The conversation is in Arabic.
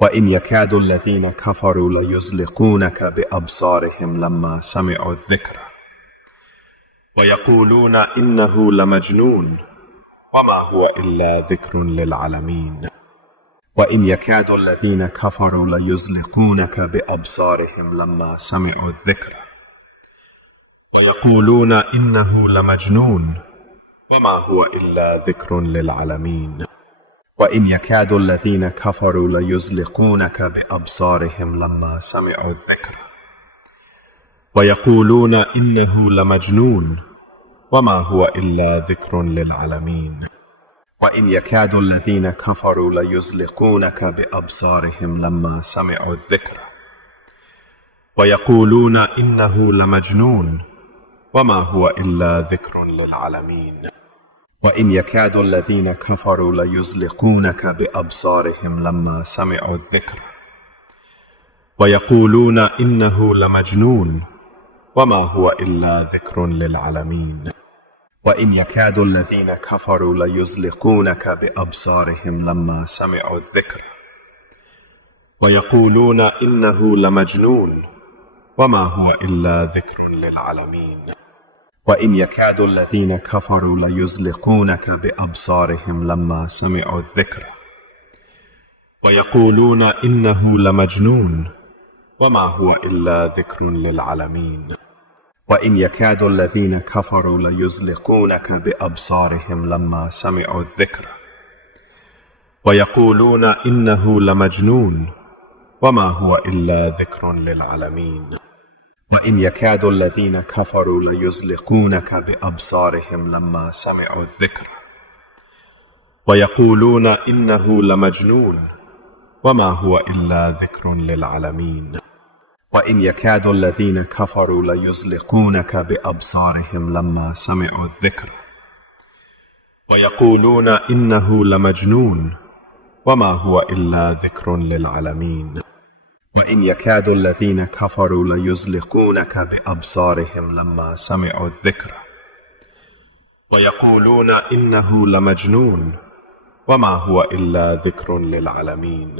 وإن يكاد الذين كفروا ليزلقونك بأبصارهم لما سمعوا الذكر ويقولون إنه لمجنون وما هو إلا ذكر للعالمين. وإن يكاد الذين كفروا ليزلقونك بأبصارهم لما سمعوا الذكر ويقولون إنه لمجنون وما هو إلا ذكر للعالمين. وإن يكاد الذين كفروا ليزلقونك بأبصارهم لما سمعوا الذكر ويقولون إنه لمجنون وما هو إلا ذكر للعالمين. وإن يكاد الذين كفروا ليزلقونك بأبصارهم لما سمعوا الذكر ويقولون إنه لمجنون وما هو إلا ذكر للعالمين. وإن يكاد الذين كفروا ليزلقونك بأبصارهم لما سمعوا الذكر ويقولون إنه لمجنون وما هو إلا ذكر للعالمين. وإن يكاد الذين كفروا ليزلقونك بأبصارهم لما سمعوا الذكر ويقولون إنه لمجنون وما هو إلا ذكر للعالمين. وإن يكاد الذين كفروا ليزلقونك بأبصارهم لما سمعوا الذكر ويقولون إنه لمجنون وما هو إلا ذكر للعالمين. وإن يكاد الذين كفروا ليزلقونك بأبصارهم لما سمعوا الذكر ويقولون إنه لمجنون وما هو إلا ذكر للعالمين. وإن يكاد الذين كفروا ليزلقونك بأبصارهم لما سمعوا الذكر ويقولون إنه لمجنون وما هو إلا ذكر للعالمين. وإن يكاد الذين كفروا ليزلقونك بأبصارهم لما سمعوا الذكر ويقولون إنه لمجنون وما هو إلا ذكر للعالمين. وإن يكاد الذين كفروا ليزلقونك بأبصارهم لما سمعوا الذكر ويقولون إنه لمجنون وما هو إلا ذكر للعالمين.